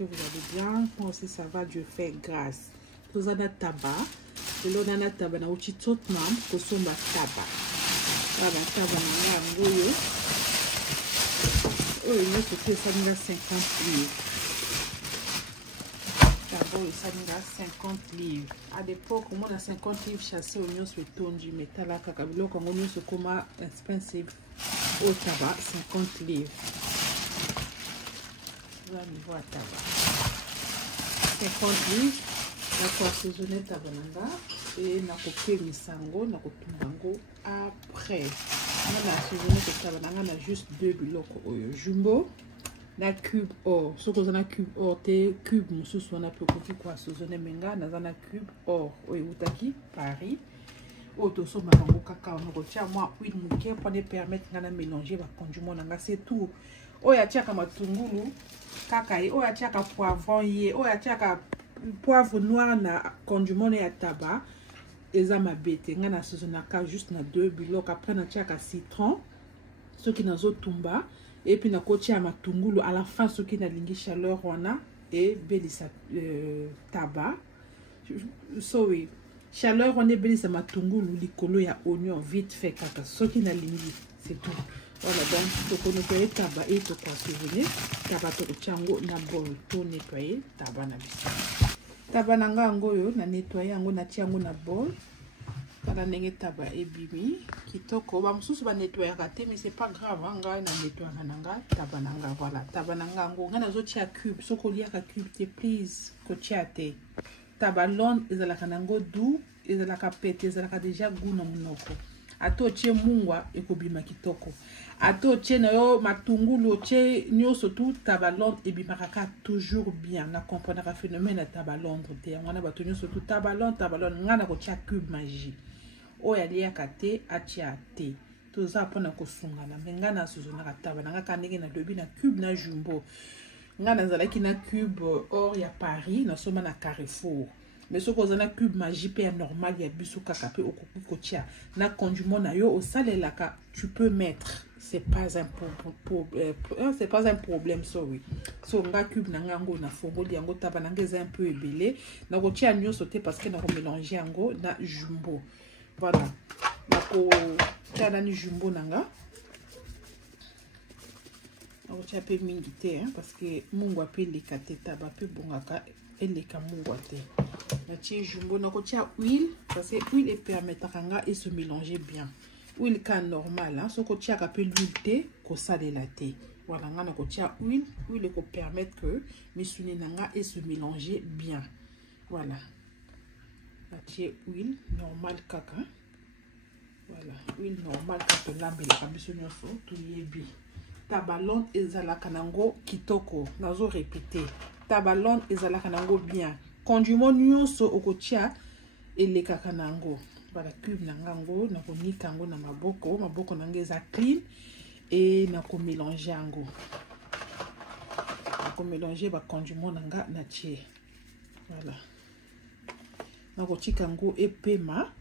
que vous allez bien. Moi aussi ça va, Dieu fait grâce. Vous avez un tabac. Et là on a un tabac. On a aussi tout le monde qui somba tabac. Voilà, tabac on a un goyo. Oh, il nous fait ça nous a 50 livres. Tabac ça nous a 50 livres. À l'époque, on a 50 livres chassés au niveau sur ton du métal à Kakabilo. Quand on se combat expensive au tabac, 50 livres. Niveau à tabac 50 livres na assaisonner tabananga et na couper misango na kotumbango après na assaisonner tabananga na juste deux biloko oyo jumbo na cube or soko za na cube or te cube mususu na pe koki kwa assaisonner menga na za na cube or oyo utaki Paris auto so mabango kaka on retient moi huile muke pour ne permettre ngana mélanger ba condiment nanga c'est tout oya tiaka matungulu kaka ye oya tiaka poivron ye oya tiaka poivre noir na condiment ya tabac eza mabete nga na sozonaka juste na deux biloko après na tiaka citron soki nazo tumba et puis na kotia matungulu à la fin soki na lingi chaleur wana et belisa tabac so oui chaleur on est belisa matungulu likolo ya oignon vite fait kaka soki na lingi c'est tout. Voilà, donc, on nettoyer tabac et tout quoi souvenir. Tabac to chango na bol to nettoyer tabac na bisa. Tabac nanga ngoyo na nettoyer ngo na tiango na bol. Para nenge tabac et bimi kitoko ba mususu ba nettoyer raté mais c'est pas grave nga na nettoyer nanga tabac nanga voilà. Tabac nanga ngo nga nazo tia cube soko lia ka cube te please ko tia te. Tabac long ezalaka nango doux ezalaka pete ezalaka déjà goût na munoko. Ato tie mungwa ekobima kitoko. Ato tie na yo matungulu tie nyoso tout tabalon ebimaka toujours bien. Na comprendre le phénomène de tabalon te. Ngana bato nyoso tout tabalon ngana ko tia cube magie. O ya lia kate atia te. Toza pona ko sungana. Ngana suzuna ka tabalanga kanenge na dobi na cube na jumbo. Ngana zalaki na cube or ya Paris na soma na Carrefour. Mais ce qu'on a cube magie est normal, il y a bisu kakape au kokotia. Na condiment na yo au sale laka, tu peux mettre. C'est pas un problème, sorry. So nga cube na ngango na fongo liango tabananga un peu ébélé. Na kotia nyo sauté parce que na ko mélanger ango na jumbo. Voilà. Na ko tia na ni jumbo nanga. Na ko tia pe mingité hein parce que mungu ape lekate taba pe bongaka eleka mungu ate. Na tia jumbo na ko tia huile parce que huile permettra nga et se mélanger bien. Huile can normal hein so ko tia ka pe l'huile te ko salela te. Voilà nga na ko tia huile ko permettre que misuni nanga et se mélanger bien. Voilà. Na tia huile normal kaka. Voilà, huile normale quand on lambe la misuni so to yebi. Tabalon ezalaka nango kitoko nazo répéter. Tabalon ezalaka nango bien. Condiment nyonso okotia elekaka nango. Voilà cube nango na ko nika ngo na maboko nango eza clean et na ko mélanger ngo. Na ko mélanger ba condiment nanga na tie. Voilà. Na ko tika ngo epema.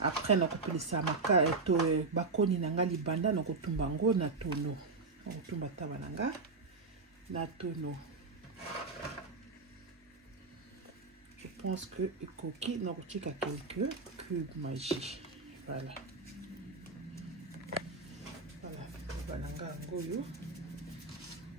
Après na ko pelisa maka to bakoni nanga libanda na ko tumba ngo na tono. Na ko tumba taba nanga na tono. Je pense que le coquille n'a pas quelques cubes magie. Voilà. Voilà.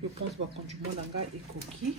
Je pense que quand tu m'as langa et coquille,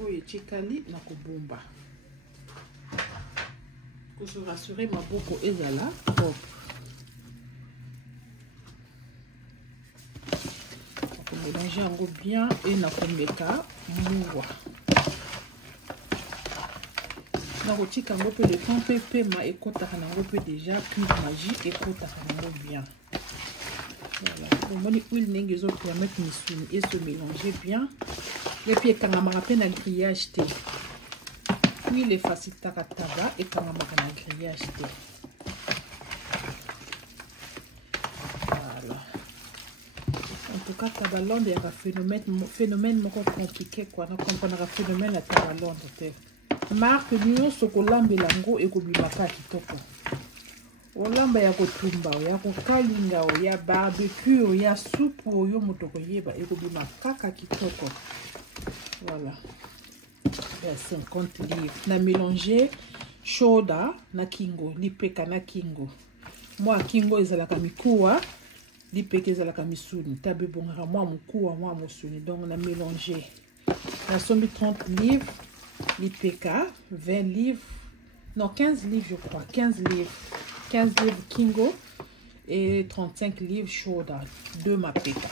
oui, chikali na kubumba. Pour se rassurer, ma boko est là propre. On va mélanger en gros bien et na kombeka mouwa. Na kotika ngo pe le temps pepe ma ekota kanango pe déjà cube magie ekota kanango bien. Voilà. Au moins l'huile n'engage pas permettre misuni et se mélanger bien. Et puis quand on rappelle na grillage té. Huile est facile tabataba et quand on na grillage té. Voilà. En tout cas tabalonde il y a un phénomène moko compliqué quoi. On comprend le phénomène la tabalonde té. Marque nyonso kolambela ngo ekobimaka kitoko. Olamba ya kotumba ya kokalinga ya barbecue ya soupe yo moto koyeba ekobima kaka kitoko. Voilà. 50 livres. Na mélanger shoda na kingo. Lipeka na kingo. Moi kingo ezalaka mikuwa. Lipeka ezalaka misuni. Tabe bongara moi mukuwa moi musuni. Donc na mélanger. Na sombi 30 livres. Lipeka. 20 livres. Non, 15 livres je crois. 15 livres. 15 livres kingo. Et 35 livres shoda. 2 mapeka.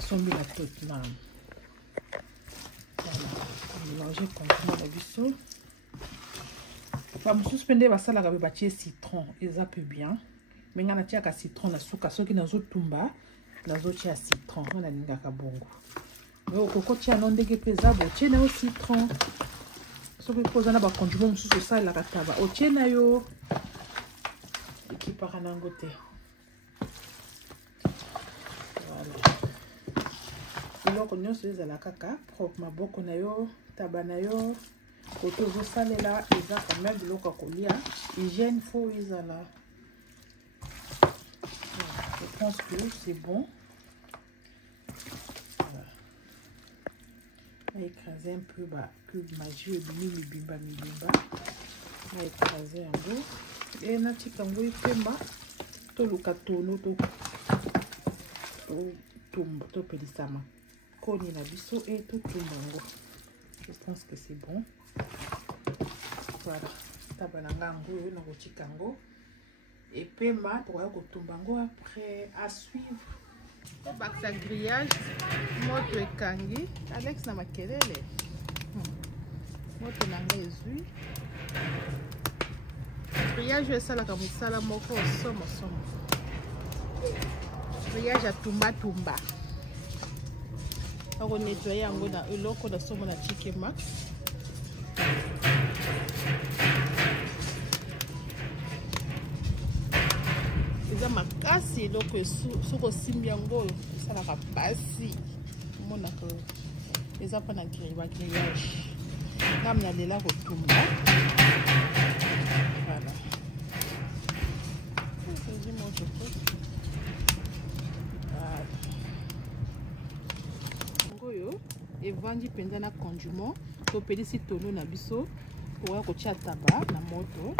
Sombi la toute là. Mélanger complètement la biseau. Bah, je suspendais ça la gabe bâtir citron et ça peut bien. Mais on a tia ka citron na suka so ki na zo tumba na zo tia citron on a ninga ka bongo. Mais au coco tia non dege pesa bo tia na citron. So que posa na ba conjument mususu ça la kataba. O tia na yo qui para na ngote. Eloko nyonso ezala kaka propre maboko na yo taba na yo koto ozosalela eza quand même biloko ya kolia hygiène fo ezala. Je pense que c'est bon. Voilà. On va écraser un peu cube magie mibimba on va écraser un peu et natika ngo ipemba toluka tono to pelisama koni na biso et tout tumbango. Je pense que c'est bon. Voilà. Tabalanga ngo na kotikango et pemba pour ko tumbango après à suivre. Baksa grillage moto ekangi Alex na makelele. Moto nanga ezui. Grillage esala ka musala moko somo. Grillage a tumba. On nettoyer yango na eloko da somo na chicken max. Eza makasi eloko soko simbi yango sala ka pasi. Mona ko eza pa na grillage. Nam na lela ko tumba. Voilà. C'est mon chocolat. Et vandi penza na conjument to pelisi tono na biso pour ko tia taba na moto.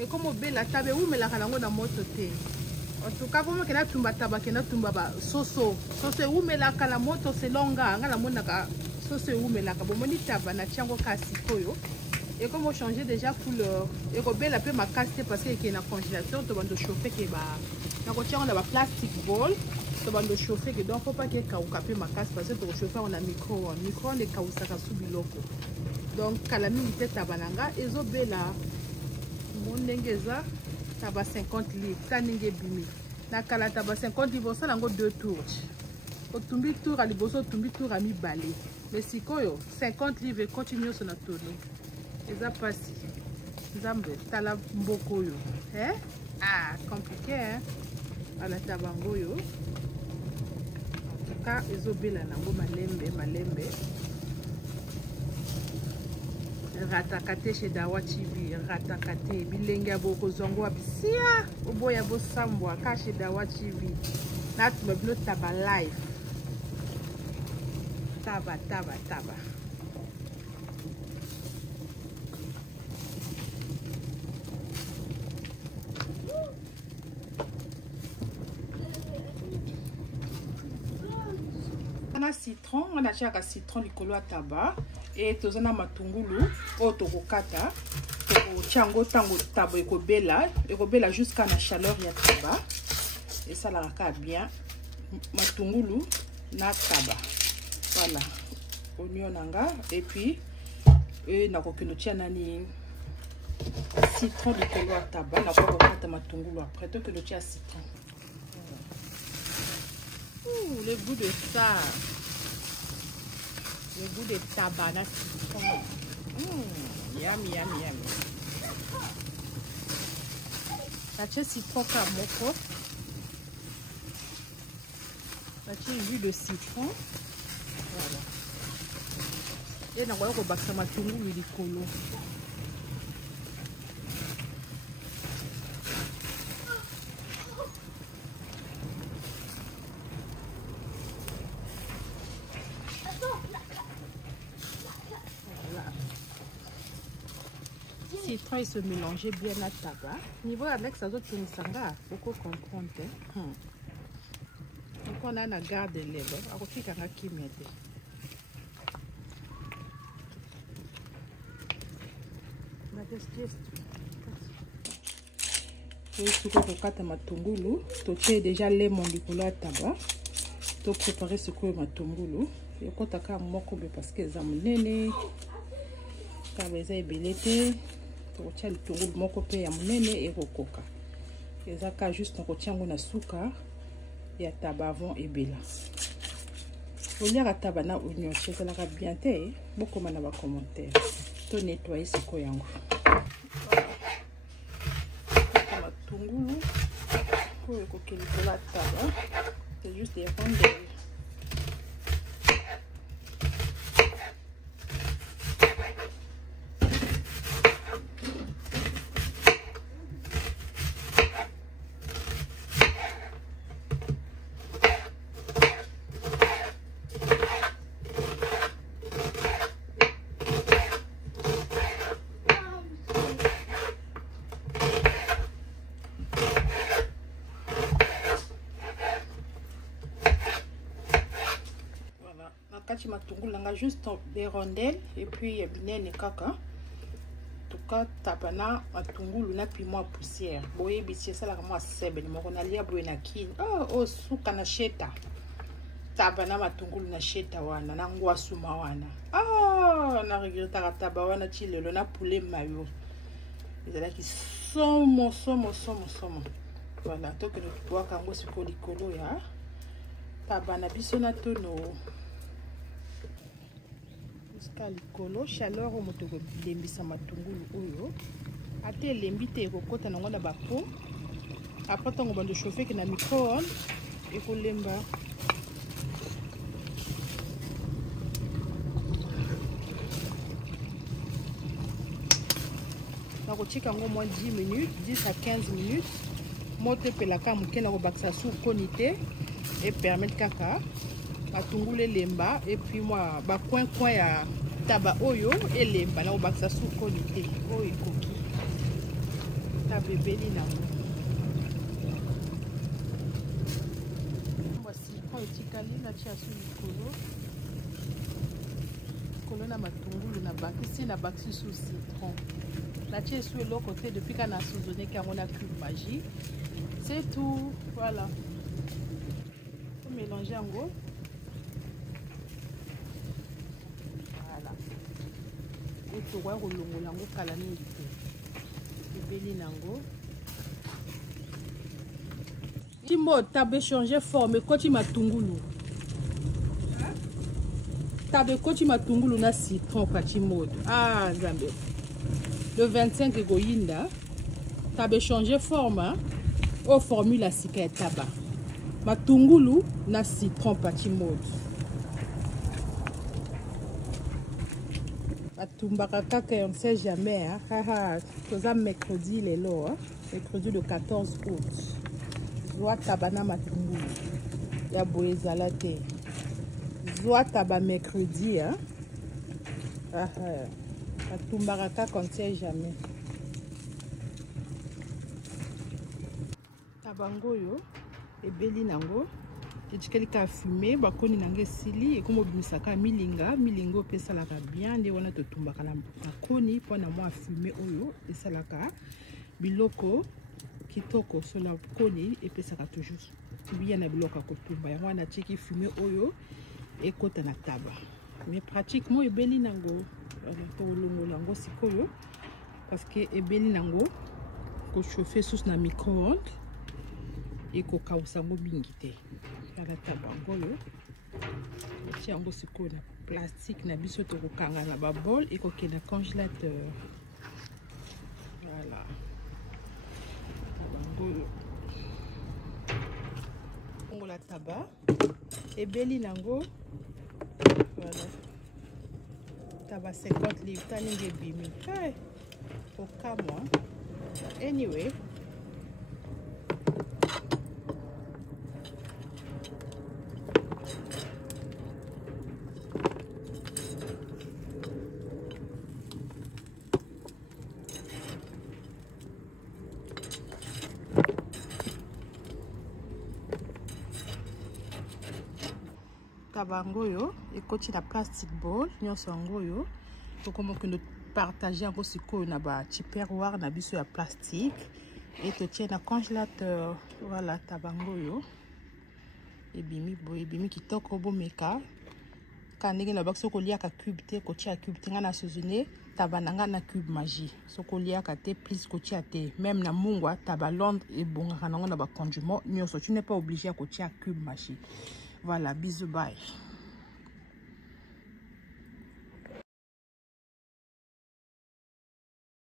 Et comme on la table où mais la calango na moto te. En tout cas comme que na tumba tabake na tumba ba soso où mais la kala moto c'est longa ngala mona ka soso où mais la ka bomoni taba na tiango kasi koyo. Et comme on changer déjà couleur et ko bela pe ma casse parce que qui na congélateur to bando chauffer ke ba na ko tiango na ba plastic bowl to bando chauffer que donc faut pas que ka ou pe ma casse parce que to chauffer on a micro ne ka usaka subiloko. Donc kala milité tabananga ezo bela Mondengeza taba 50 livres taninge bimi na kala taba 50 livres ça nango 2 tours otumbi tour à liboso otumbi tour à mi balé mais sikoyo 50 livres continue sur na tono eza pasi nzambe tala mboko yo compliqué à la tabango yo en tout cas ezobela nango malembe ratakate chez Dawa TV ratakate bilenge boko zongo abisia oboya bo sambwa ka chez Dawa TV na tumeblo taba live taba on a citron on a chaque citron likolo taba et tozana matungulu otokokata tochango tango tabo ekobela jusqu'à la chaleur ya taba et ça la ka bien matungulu na taba voilà oignon nanga et puis na kokino tia nani citron likolo ya taba na kwa kokata matungulu après to que le tia citron. Le goût de ça. Le goût de tabac na citron. Yummy, yummy, yummy. Natie citron ka moko. Natie jus de citron. Voilà. Et na ko bakisa matungulu likolo. Citron il se mélangeait bien à tabac. Niveau avec ça autres sanga, faut comprendre. Donc on a la garde de lèvres. À côté kanga qui mette. Et ce que vous faites matungulu, tu déjà les mondicola à tabac. Tu préparer ce que matungulu. Et quand tu as un moko parce que ça me nene, tu as besoin de belete. Tu as le tungulu moko pe ya munene et rokoka. Et ça ka juste on retient on a sucre et tabac avant et bela. On y a tabac na oignon, ça la bien té, beaucoup mana ba commentaire. To nettoyer ce ko yango. Tungulu pour le coquille de la tabac. C'est juste des rondelles. Kati matungulu langa juste des rondelles et puis binene kaka tuka tapana matungulu na piment poussière boye bitie ça la moi sebe ni moko na lia boye na kin oh suka na sheta tapana matungulu na sheta wana na ngwa suma wana na regretta taba wana chilelo na poulet mayo ezala ki somo voilà to que nous poa kango siko likolo ya tabana biso na tono likolo chaleur au motoko lembisa matungulu oyo ate lembi te kokota nango na bapo après tango bando chauffer que na micro-ondes et ko lemba na ko tika ngo moins 10 minutes 10 à 15 minutes moto pelaka muke na ko baksa sous konité et permettre kaka matungulu lemba et puis moi ba coin ya taba oyo elemba na obakisa sukoni te oyo ekoki tabebeli nango voici quand etikali natia su likolo na matungulu na bakisi na bakisi su citron natia su eloko te depuis kana assaisonné kango na cube magie c'est tout voilà faut mélanger yango. Tu vois que l'on lango kalani beli nango Timo tabe changer forme koti matungulu tabe koti matungulu na citron kati mode zambe le 25 egoyinda tabe changer forme au formule sika ya taba matungulu na citron kati mode Tumbaka kaka on sait jamais toza mercredi lelo mercredi le 14 août zwa tabana matungulu ya boezala te zwa taba mercredi tumbaka kaka on sait jamais tabangoyo ebeli nango etikeli ka fumer bakoni nange esili ekomo bimisaka milinga opesalaka bien nde wana totumbaka na bakoni mpona mwa fumer oyo esalaka biloko kitoko sola koni epesaka toujours bien na biloko ya kotumba yango wana tiki fumer oyo ekota na taba mais pratiquement ebeli nango tolongola yango sikoyo parce que ebeli nango ko chauffer sauce na micro-ondes et ko kausa ngo mingi te. Voilà tabango yo. Ti yango siko na plastique na biso to ko kanga na ba bol et ko ke na congélateur. Voilà. Tabango yo. On la tabac ebeli nango. Voilà. Tabac 50 livres tani nge bimi. Hey. Au cas moi. Anyway. Tabango yo ekoti na plastic bowl nyonso yango yo tokomo que nous partager encore siko na ba tupperware na biso ya plastique et to tient na congélateur. Voilà tabango yo ebimi boy ebimi kitoko bomeka kanenge na bakso ko liaka cube te ko tia cube te ngana assaisonner tabananga na cube magie soko liaka te plus ko tia te même na mungwa tabalonde et bonga nango na ba condiment nyonso tu n'es pas obligé à ko tia cube magie. Voilà, bisous, bye.